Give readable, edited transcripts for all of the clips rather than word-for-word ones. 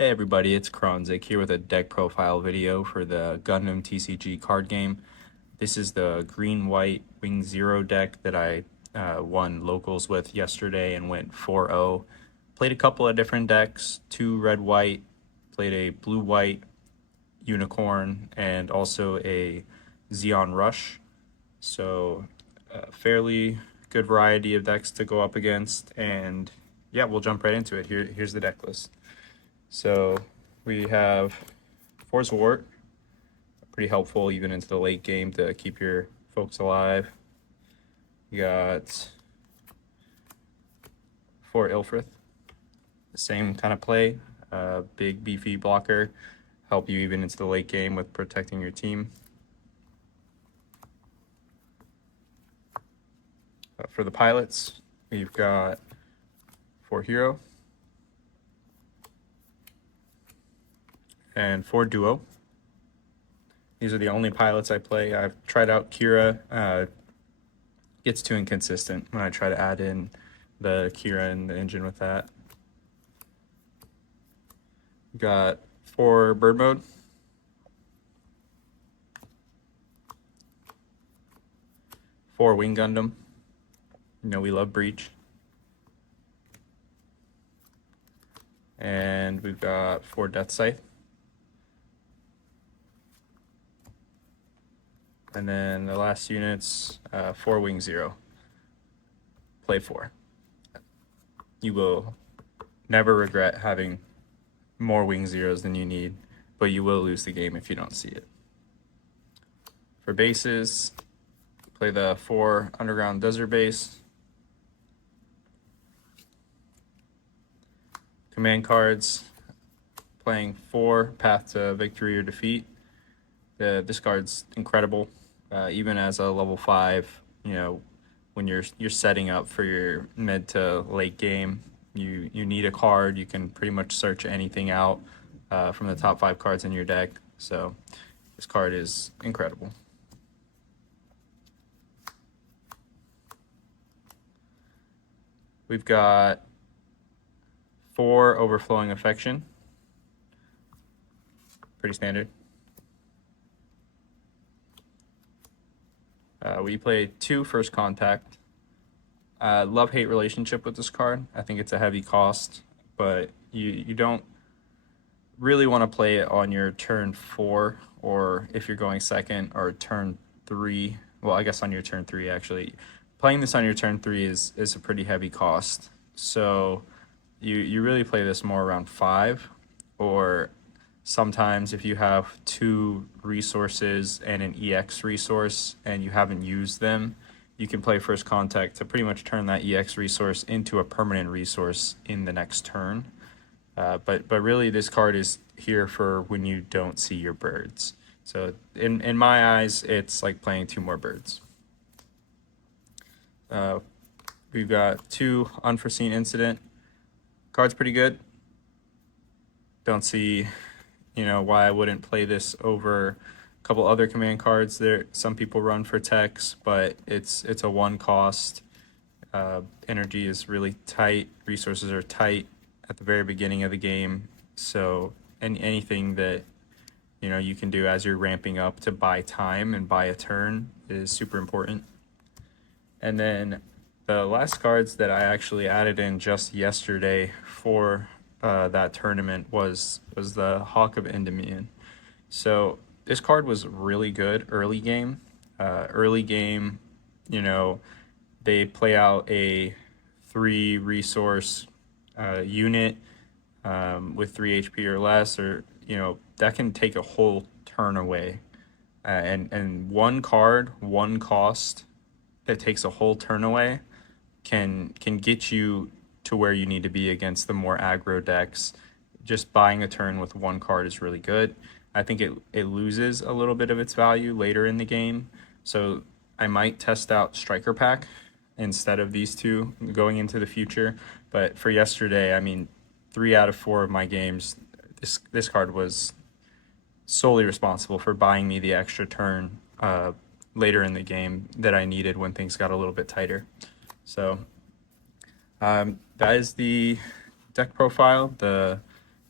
Hey everybody, it's Kronzik here with a deck profile video for the Gundam TCG card game. This is the green-white Wing Zero deck that I won locals with yesterday and went 4-0. Played a couple of different decks, two red-white, played a blue-white unicorn, and also a Xeon Rush. So fairly good variety of decks to go up against, and yeah, we'll jump right into it. Here's the deck list. So we have Force Wart, pretty helpful even into the late game to keep your folks alive. You got Fort Ilfrith, the same kind of play, big beefy blocker, help you even into the late game with protecting your team. For the pilots, we've got Fort Hero and Fort Duo. These are the only pilots I play. I've tried out Kira. Gets too inconsistent when I try to add in the Kira and the engine with that. Got 4 bird mode. For Wing Gundam. You know we love Breach. And we've got 4 Death Scythe. And then the last units, 4 Wing Zero. Play 4. You will never regret having more Wing Zeros than you need, but you will lose the game if you don't see it. For bases, play the 4 Underground Desert base. Command cards, playing 4 Path to Victory or Defeat. This card's incredible. Even as a level 5, you know, when you're setting up for your mid to late game, you need a card. You can pretty much search anything out from the top 5 cards in your deck. So this card is incredible. We've got 4 Overflowing Affection. Pretty standard. We play 2 First Contact. Love-hate relationship with this card. I think it's a heavy cost, but you don't really want to play it on your turn 4, or if you're going second, or turn 3. Well, I guess on your turn 3, actually. Playing this on your turn 3 is a pretty heavy cost. So you really play this more around 5, or sometimes if you have 2 resources and an EX resource and you haven't used them, you can play First Contact to pretty much turn that EX resource into a permanent resource in the next turn. But really this card is here for when you don't see your birds. So in my eyes, it's like playing 2 more birds. We've got 2 Unforeseen Incident. Card's pretty good. Don't see why I wouldn't play this over a couple other command cards. There, some people run for techs, but it's a 1 cost. Energy is really tight. Resources are tight at the very beginning of the game. So anything that you can do as you're ramping up to buy time and buy a turn is super important. And then the last cards that I actually added in just yesterday for that tournament was the Hawk of Endymion. So this card was really good early game. They play out a 3 resource unit with 3 HP or less, or that can take a whole turn away. And 1 card, 1 cost that takes a whole turn away can get you to where you need to be against the more aggro decks. Just buying a turn with 1 card is really good. I think it loses a little bit of its value later in the game. So I might test out Striker Pack instead of these 2 going into the future. But for yesterday, I mean, 3 out of 4 of my games, this card was solely responsible for buying me the extra turn later in the game that I needed when things got a little bit tighter. So that is the deck profile. The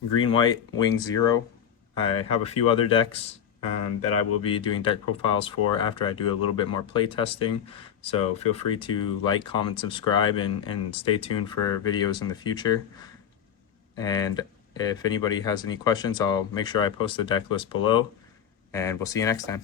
green white Wing Zero. I have a few other decks that I will be doing deck profiles for after I do a little bit more play testing. So feel free to like, comment, subscribe, and stay tuned for videos in the future. And if anybody has any questions, I'll make sure I post the deck list below, and we'll see you next time.